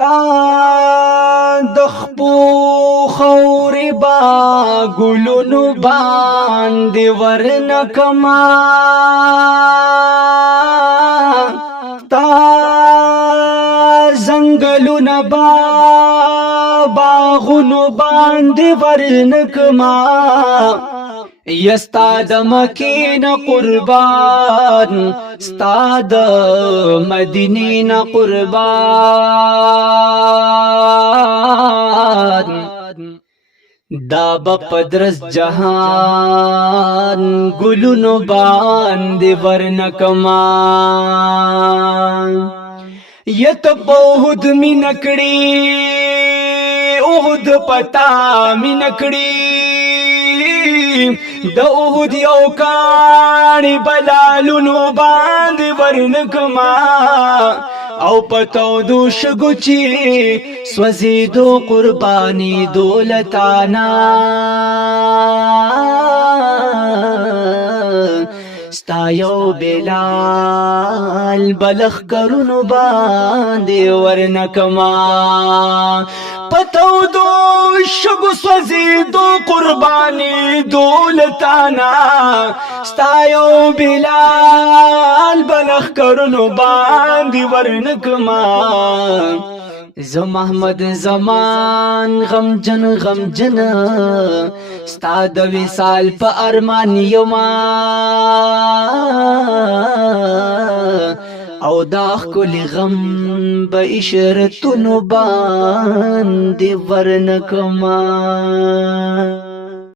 تا د خپو خورې با ګلونو باندې ورنکما تا زنګلونه با باغونو باندې ورنکما یستا د مکین قربان ستا د مدینین قربان دا بپدرس جهان گلونو باندې ورنکما یت بہد می نکڑی اہد پتا می نکڑی د اوهد یو کاڼي بلالونو باندې ورنکما او پتودو شګو چې سوځېدو قرباني دولتانا ستا یو بلال بلخ کرونو باندې ورنکما پتودو شګو سوځېدو قرباني دولتانا ستا یو بلال بلخ کرونو باندې ورنکما زه محمد زمان غمجن غمجن ستا د وصال په ارمان یما او دا ښکلی غم به اشرتونو باندې ورنکما